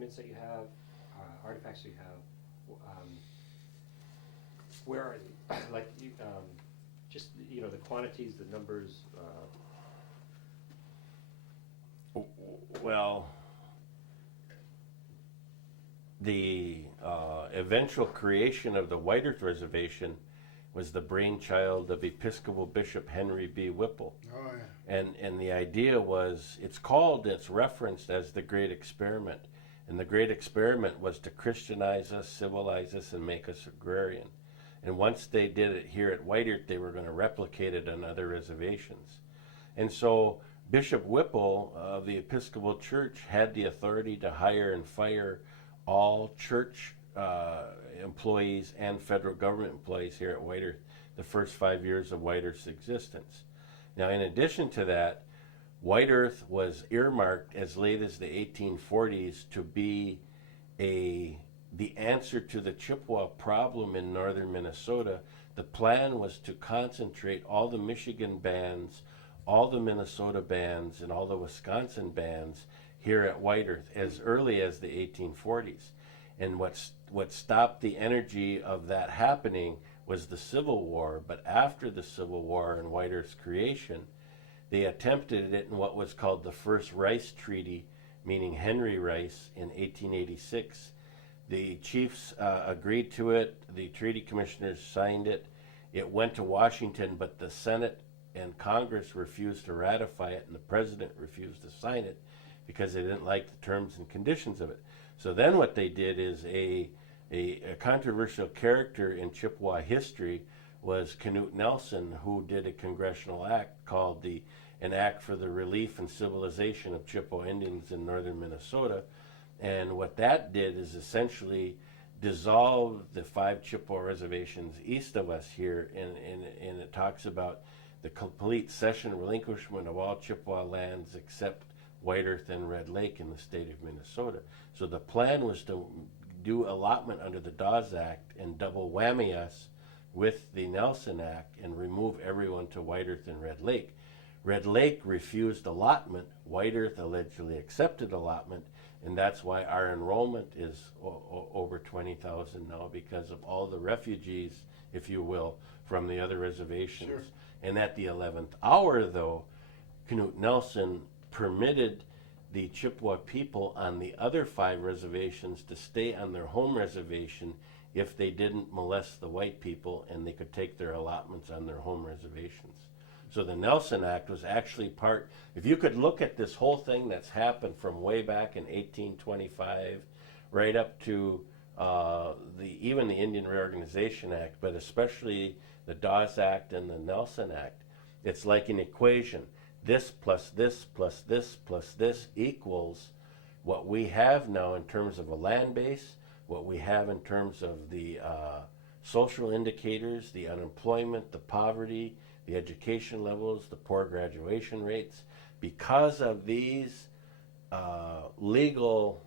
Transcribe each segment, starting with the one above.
documents that you have, artifacts you have, where are they? Like, just, the quantities, the numbers, Well, the eventual creation of the White Earth Reservation was the brainchild of Episcopal Bishop Henry B. Whipple. Oh, yeah. And the idea was, it's referenced as the Great Experiment. And the Great Experiment was to Christianize us, civilize us, and make us agrarian. And once they did it here at White Earth, they were going to replicate it on other reservations. And so Bishop Whipple of the Episcopal Church had the authority to hire and fire all church employees and federal government employees here at White Earth the first 5 years of White Earth's existence. Now, in addition to that, White Earth was earmarked as late as the 1840s to be the answer to the Chippewa problem in northern Minnesota. The plan was to concentrate all the Michigan bands, all the Minnesota bands, and all the Wisconsin bands here at White Earth as early as the 1840s. And what stopped the energy of that happening was the Civil War. But after the Civil War and White Earth's creation, they attempted it in what was called the First Rice Treaty, meaning Henry Rice, in 1886. The chiefs agreed to it. The treaty commissioners signed it. It went to Washington, but the Senate and Congress refused to ratify it, and the president refused to sign it because they didn't like the terms and conditions of it. So then what they did is a controversial character in Chippewa history was Knute Nelson, who did a congressional act called an Act for the Relief and Civilization of Chippewa Indians in northern Minnesota. And what that did is essentially dissolve the 5 Chippewa reservations east of us here, and it talks about the complete cession relinquishment of all Chippewa lands except White Earth and Red Lake in the state of Minnesota. So the plan was to do allotment under the Dawes Act and double whammy us with the Nelson Act and remove everyone to White Earth and Red Lake. Red Lake refused allotment. White Earth allegedly accepted allotment, and that's why our enrollment is over 20,000 now, because of all the refugees, if you will, from the other reservations. Sure. And at the 11th hour, though, Knute Nelson permitted the Chippewa people on the other 5 reservations to stay on their home reservation if they didn't molest the white people, and they could take their allotments on their home reservations. So the Nelson Act was actually if you could look at this whole thing that's happened from way back in 1825 right up to even the Indian Reorganization Act, but especially the Dawes Act and the Nelson Act, it's like an equation. This plus this plus this plus this equals what we have now in terms of a land base, what we have in terms of the social indicators, the unemployment, the poverty, the education levels, the poor graduation rates. Because of these legal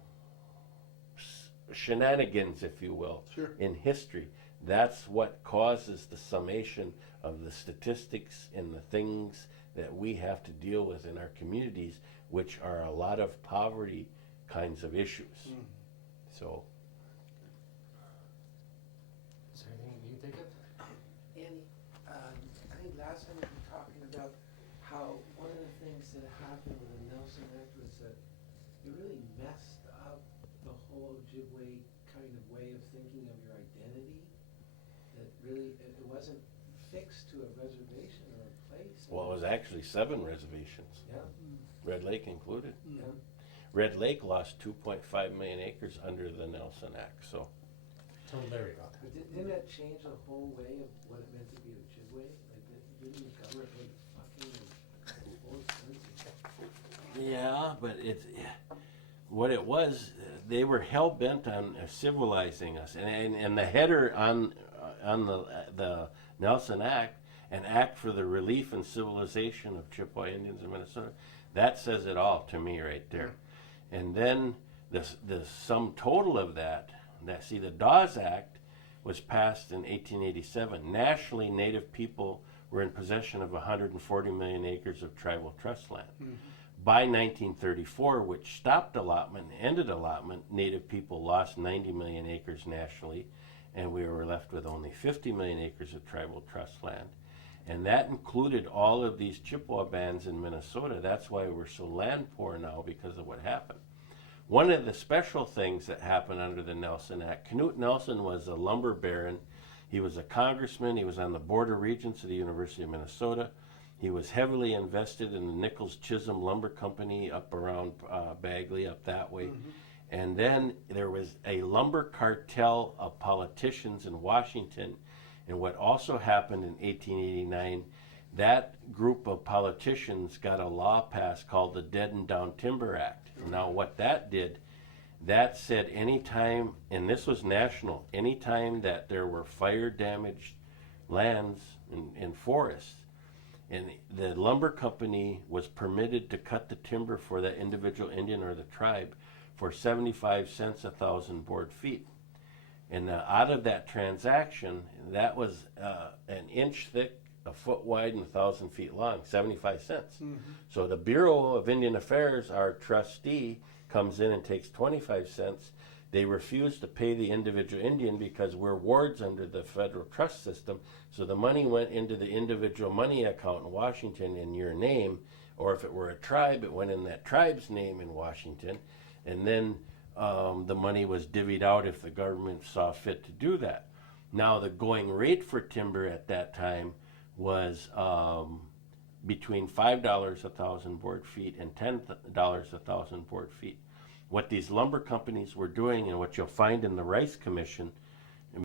shenanigans, if you will, Sure. in history, that's what causes the summation of the statistics and the things that we have to deal with in our communities, which are a lot of poverty kinds of issues. Mm. So, is there anything you can think of? Annie, I think last time we were talking about how one of the things that happened with the Nelson Act was that it really messed up the whole Ojibwe kind of way of thinking of your identity. That really, it wasn't fixed to a reservation or a place. well, it was actually 7 reservations, Yeah, Red Lake included. yeah. Red Lake lost 2.5 million acres under the Nelson Act, so. Told Larry about that. But didn't that change the whole way of what it meant to be Ojibwe? Like, didn't the government really fucking force sense? Yeah, but what it was, they were hell bent on civilizing us, and the header on the Nelson Act, an act for the relief and civilization of Chippewa Indians in Minnesota, that says it all to me right there. And then the sum total of that, the Dawes Act was passed in 1887. Nationally, Native people were in possession of 140 million acres of tribal trust land. Mm-hmm. by 1934, which stopped allotment, ended allotment, Native people lost 90 million acres nationally, and we were left with only 50 million acres of tribal trust land. And that included all of these Chippewa bands in Minnesota. That's why we're so land poor now, because of what happened. One of the special things that happened under the Nelson Act, Knute Nelson was a lumber baron. He was a congressman. He was on the Board of Regents of the University of Minnesota. He was heavily invested in the Nichols Chisholm Lumber Company up around Bagley, up that way. Mm-hmm. And then there was a lumber cartel of politicians in Washington. And what also happened in 1889, that group of politicians got a law passed called the Dead and Down Timber Act. Now what that did, that said anytime, and this was national, anytime that there were fire damaged lands in forests, and the lumber company was permitted to cut the timber for that individual Indian or the tribe for 75 cents a 1,000 board feet. And out of that transaction, that was an inch thick, a foot wide, and 1,000 feet long, 75 cents. Mm-hmm. So the Bureau of Indian Affairs, our trustee, comes in and takes 25 cents. They refuse to pay the individual Indian because we're wards under the federal trust system. So the money went into the individual money account in Washington in your name, or if it were a tribe, it went in that tribe's name in Washington. And then the money was divvied out if the government saw fit to do that. Now the going rate for timber at that time was between $5 a 1,000 board feet and $10 a 1,000 board feet. What these lumber companies were doing, and what you'll find in the Rice Commission,